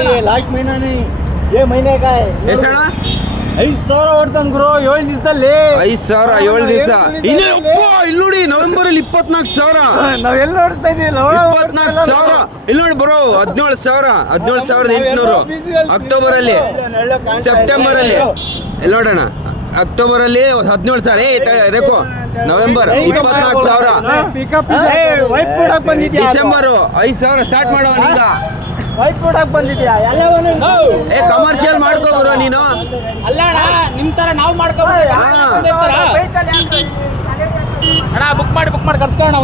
ये लास्ट महीना नहीं, ये महीने का है. ಎಷ್ಟಣ್ಣ? 5,000 ಹೊಡ್ತಾನೆ ಗುರು 7 ದಿವಸದಲ್ಲಿ. 5,000 7 ದಿವಸ. ಇಲ್ಲಿ ನೋಡಿ ನವೆಂಬರ್ ಅಲ್ಲಿ 24,000. ನಾವ್ ಎಲ್ಲಿ ನೋಡ್ತಾ ಇದೀವಿ 24,000. ಇಲ್ಲಿ ನೋಡಿ ಬ್ರೋ 17,800 ಅಕ್ಟೋಬರ್ ಅಲ್ಲಿ, ಸೆಪ್ಟೆಂಬರ್ ಅಲ್ಲಿ. ಇಲ್ಲಿ ನೋಡೋಣ ಅಕ್ಟೋಬರ್ ಅಲ್ಲಿ 17,000. ರೇಖು ನವೆಂಬರ್ 24,000. ಡಿಸೆಂಬರ್ 5,000 ಸ್ಟಾರ್ಟ್ ಮಾಡುವ ನಿಂದ. ಕಮರ್ಷಿಯಲ್ ಮಾಡ್ಕೋಬ್ರು ನೀನು. ನಿಮ್ ತರ ನಾವು ಮಾಡ್ಕೋಬಹುದು ಅಣ್ಣ. ಬುಕ್ ಮಾಡಿ ಕರ್ಸ್ಕೊಳ್ಳೋಣ.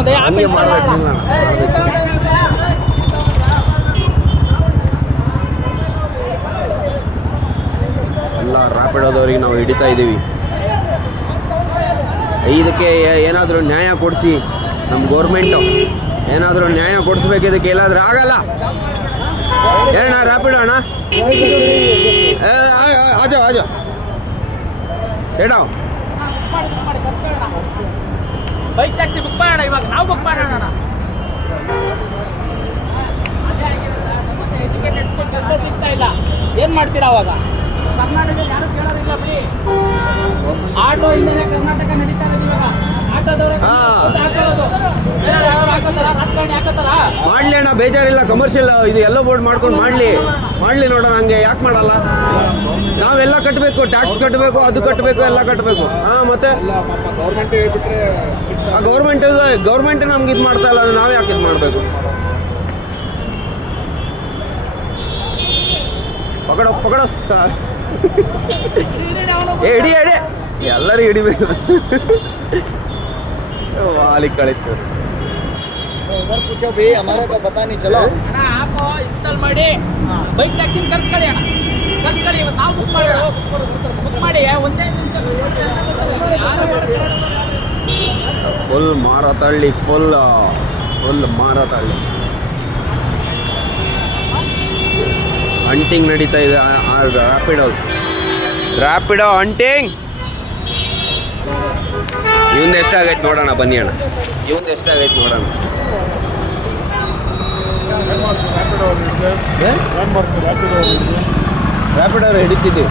ಎಲ್ಲ ರ್ಯಾಪಿಡೋದವ್ರಿಗೆ ನಾವು ಹಿಡಿತಾ ಇದ್ದೀವಿ. ಇದಕ್ಕೆ ಏನಾದರೂ ನ್ಯಾಯ ಕೊಡಿಸಿ, ನಮ್ಮ ಗೌರ್ಮೆಂಟು ಏನಾದರೂ ನ್ಯಾಯ ಕೊಡಿಸ್ಬೇಕು. ಇದಕ್ಕೆ ಎಲ್ಲಾದ್ರೂ ಆಗಲ್ಲ ಏನಣ್ಣ? ರ್ಯಾಪಿಡೋ ಅಣ್ಣ, ಆಜೋ ಹೇಳೋ. ಬೈಕ್ ಟ್ಯಾಕ್ಸಿ ಬುಕ್ ಮಾಡೋಣ ಇವಾಗ. ನಾವು ಬುಕ್ ಮಾಡೋಣ. ಕೆಲಸ ಸಿಗ್ತಾ ಇಲ್ಲ, ಏನ್ ಮಾಡ್ತೀರಾ ಅವಾಗ? ಕರ್ನಾಟಕದಲ್ಲಿ ಯಾರು ಕೇಳೋದಿಲ್ಲ ಬಿಡಿ. ಆಟೋ ಇಂದನೇ ಕರ್ನಾಟಕ ನಡೀತಾ ಇರೋದು ಇವಾಗ. ಆಟೋದವ್ರು ಮಾಡ್ಲಿ ಅಣ್ಣ, ಬೇಜಾರಿಲ್ಲ. ಕಮರ್ಷಿಯಲ್ ಇದು ಎಲ್ಲೋ ಬೋರ್ಡ್ ಮಾಡ್ಕೊಂಡು ಮಾಡ್ಲಿ ನೋಡೋಣ. ಹಂಗೆ ಯಾಕೆ ಮಾಡಲ್ಲ? ನಾವೆಲ್ಲ ಕಟ್ಟಬೇಕು, ಟ್ಯಾಕ್ಸ್ ಕಟ್ಟಬೇಕು, ಅದು ಕಟ್ಟಬೇಕು, ಎಲ್ಲ ಕಟ್ಟಬೇಕು. ಮತ್ತೆ ಗೌರ್ಮೆಂಟ್ ನಮ್ಗೆ ಇದು ಮಾಡ್ತಾ ಇಲ್ಲ, ನಾವ್ ಯಾಕೆ ಇದು ಮಾಡಬೇಕು? ಪಕಡೋ ಸರ್. ಹಿಡಿ ಎಲ್ಲರೂ ಹಿಡಿಬೇಕು. ವಾಲಿ ಕಳಿತು. पूछो भाई, हमारा को पता नहीं. चलो ಆಪ್ ಇನ್ಸ್ಟಾಲ್ ಮಾಡಿ ಬೈಕ್ ಟ್ಯಾಕ್ಸಿ ಕರ್ಸ್ಕೊಳ್ಳಿ ಅಣ್ಣ. ಕರ್ಸ್ಕೊಳ್ಳಿ. ಇವತ್ತು ನಾವು ಬುಕ್ ಮಾಡಿ ಒಂದೇ ನಿಮಿಷ. Full Marathahalli, full Marathahalli. Hunting ನಡೀತಾ ಇದೆ. ರ್ಯಾಪಿಡೋ ಹಂಟಿಂಗ್. ಇವಂದು ಎಷ್ಟಾಗೈತೆ ನೋಡೋಣ, ಬನ್ನಿ ಅಣ್ಣ. ಇವಂದು ಎಷ್ಟಾಗೈತೆ ನೋಡೋಣ. ರ್ಯಾಪಿಡೋರು ಹಿಡಿತಿದ್ದೀವಿ.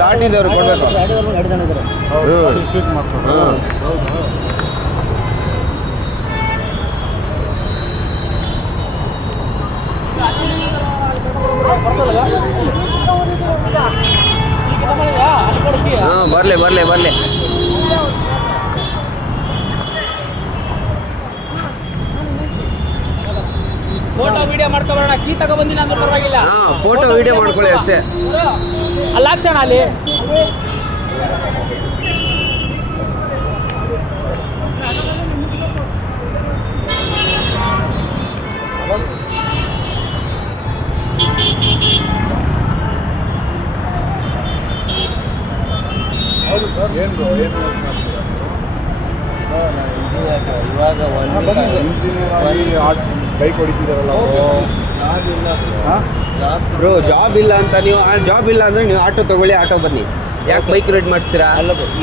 ಲಾಟಿದವ್ರು ಕೊಡ್ಬೇಕು. ಬರ್ಲಿ. ಫೋಟೋ ವಿಡಿಯೋ ಮಾಡ್ಕೊಬರೋಣ. ಕೀ ತಗೊಬಂದಿನ ಅಂದ್ರೆ ಪರವಾಗಿಲ್ಲ. ಫೋಟೋ ವಿಡಿಯೋ ಮಾಡ್ಕೊಳ್ಳಿ ಅಷ್ಟೇ. ಅಲ್ಲಿ ಹಾಕ್ಸೋಣ. ಅಲ್ಲಿ ಇವಾಗ ಬೈಕ್ ಹೊಡಿತಿದಾರಲ್ಲ ಬ್ರೋ. ಜಾಬ್ ಇಲ್ಲ ಅಂತ ನೀವು, ಜಾಬ್ ಇಲ್ಲ ಅಂದ್ರೆ ನೀವು ಆಟೋ ತಗೊಳ್ಳಿ, ಆಟೋ ಬನ್ನಿ. ಯಾಕೆ ಬೈಕ್ ರೈಡ್ ಮಾಡಿಸ್ತೀರಾ?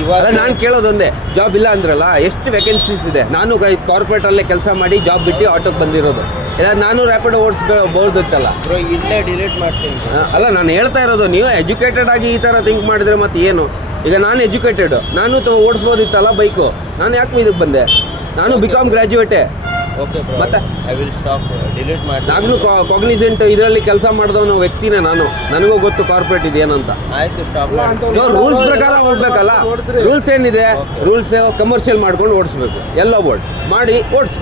ಇವಾಗ ನಾನು ಕೇಳೋದೊಂದೇ, ಜಾಬ್ ಇಲ್ಲ ಅಂದ್ರಲ್ಲ, ಎಷ್ಟು ವೇಕೆನ್ಸೀಸ್ ಇದೆ. ನಾನು ಕಾರ್ಪೊರೇಟಲ್ಲೇ ಕೆಲಸ ಮಾಡಿ ಜಾಬ್ ಬಿಟ್ಟು ಆಟೋಗೆ ಬಂದಿರೋದು. ಇಲ್ಲ ನಾನು ರ್ಯಾಪಿಡೋ ಓಡಿಸ್ಬೋದಿತ್ತಲ್ಲ ಬ್ರೋ. ಇಲ್ಲೇ ಡಿಲೀಟ್ ಮಾಡ್ತೀನಿ. ಅಲ್ಲ, ನಾನು ಹೇಳ್ತಾ ಇರೋದು, ನೀವು ಎಜುಕೇಟೆಡ್ ಆಗಿ ಈ ಥರ ಥಿಂಕ್ ಮಾಡಿದ್ರೆ ಮತ್ತೆ ಏನು? ಈಗ ನಾನು ಎಜುಕೇಟೆಡ್, ನಾನು ಓಡಿಸ್ಬೋದಿತ್ತಲ್ಲ ಬೈಕು. ನಾನು ಯಾಕೆ ಇದಕ್ಕೆ ಬಂದೆ? ನಾನು BCom ಗ್ರ್ಯಾಜುಯೇಟೇ. ಮತ್ತೆ ನಾನು ಕಾಗ್ನಿಸೆಂಟ್ ಇದರಲ್ಲಿ ಕೆಲಸ ಮಾಡಿದವನು ವ್ಯಕ್ತಿನೇ ನಾನು. ನನಗೂ ಗೊತ್ತು ಕಾರ್ಪೊರೇಟ್ ಇದೇನಂತ. ಸೊ ರೂಲ್ಸ್ ಪ್ರಕಾರ ಹೋಗ್ಬೇಕಲ್ಲ. ರೂಲ್ಸ್ ಏನಿದೆ, ರೂಲ್ಸ್ ಕಮರ್ಷಿಯಲ್ ಮಾಡ್ಕೊಂಡು ಓಡಿಸ್ಬೇಕು. ಎಲ್ಲ ಬೋರ್ಡ್ ಮಾಡಿ ಓಡಿಸಿ,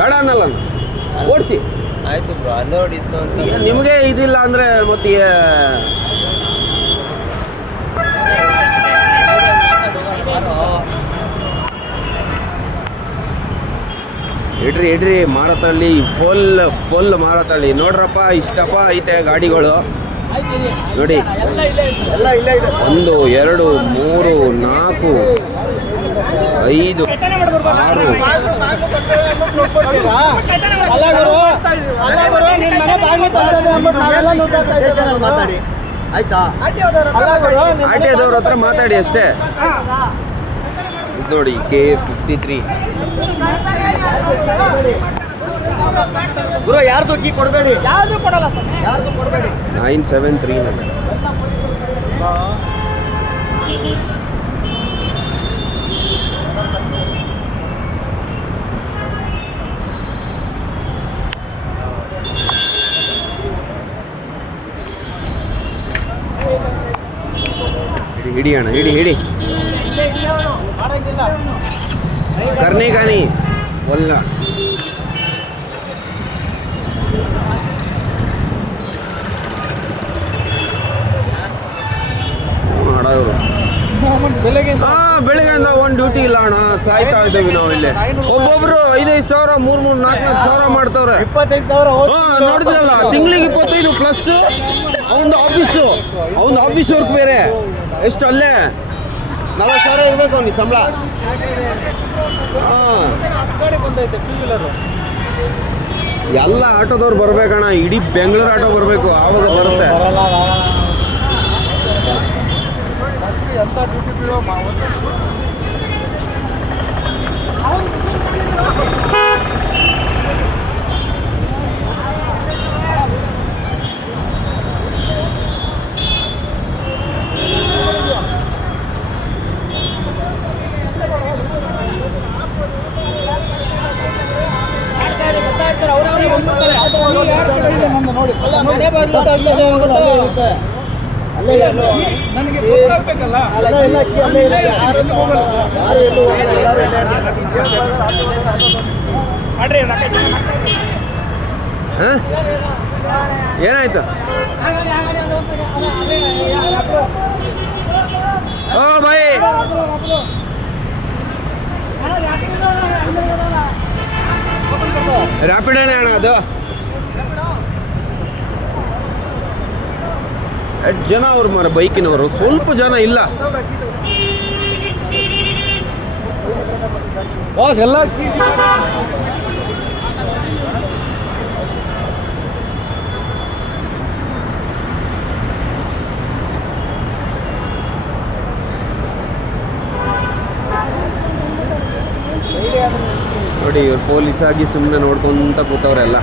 ಬೇಡ ಅನ್ನಲ್ಲ, ಓಡಿಸಿ. ಆಯ್ತು ಬ್ರೋ. ಅಲ್ಲೋಡಿತ್ತು ನಿಮಗೆ ಇದಿಲ್ಲ ಅಂದರೆ ಮತ್ತೆ ಇಡ್ರಿ ಮಾರತಳ್ಳಿ. ಫುಲ್ ಮಾರತಳ್ಳಿ. ನೋಡ್ರಪ್ಪ, ಇಷ್ಟಪ್ಪ ಐತೆ ಗಾಡಿಗಳು ನೋಡಿ. 1 2 3 4 5 6 ಆಯ್ತಾ? ಆಟೋದವ್ರ ಹತ್ರ ಮಾತಾಡಿ ಅಷ್ಟೇ. ಇದು ನೋಡಿ KA 53. ಗುರು ಯಾರ್ದು ಕೀ ಕೊಡಬೇಡಿ, ಯಾವ್ದು ಕೊಡಲ್ಲ ಸರ್. ಯಾರ್ದು ಕೊಡಬೇಡಿ. 973 ಹಿಡಿ ಅಣ್ಣ, ಹಿಡಿ ಹಿಡಿ. ಕರ್ನೆ ಕಾನಿ ಒಲ್ಲ ಮಾಡೋರು. ಬೆಳಗ್ಗೆಯಿಂದ ಒಂದು ಡ್ಯೂಟಿ ಇಲ್ಲ ಅಣ್ಣ, ಸಾಯ್ತಾ ಇದ್ದೀವಿ ನಾವು ಇಲ್ಲಿ. ಒಬ್ಬೊಬ್ರು 5-5 ಸಾವಿರ 3-4 ಸಾವಿರ ಮಾಡ್ತವ್ರೆ. 25,000 ನೋಡಿದ್ರಲ್ಲ, ತಿಂಗಳಿಗೆ 25 ಪ್ಲಸ್ ಅವನ ಆಫೀಸ್ ವರ್ಕ್ ಬೇರೆ. ಎಷ್ಟು ಅಲ್ಲೇ 40 ಸಾವಿರ ಇರ್ಬೇಕು ಅವ್ನಿಗೆ ಸಂಬಳ. ಎಲ್ಲ ಆಟೋದವ್ರು ಬರ್ಬೇಕಣ್ಣ, ಇಡೀ ಬೆಂಗಳೂರು ಆಟೋ ಬರಬೇಕು, ಆವಾಗ ಬರುತ್ತೆ. ಎಂತ ಡ್ಯೂಟಿ ಬೀಳೋ ನನಗೆ ಗೊತ್ತಾಗ್ಬೇಕಲ್ಲ. ಏನಾಯ್ತು? ಓ ಬಾಯ್, ರ್ಯಾಪಿಡೋನೇ ಅಣ್ಣ ಅದು. 8 ಜನ ಅವ್ರು ಮರ ಬೈಕಿನವರು, ಸ್ವಲ್ಪ ಜನ ಇಲ್ಲ. ಬಾಸ್ ಎಲ್ಲ ನೋಡಿ, ಇವ್ರು ಪೊಲೀಸ್ ಆಗಿ ಸುಮ್ಮನೆ ನೋಡ್ಕೊಂತ ಕೂತವ್ರೆಲ್ಲ.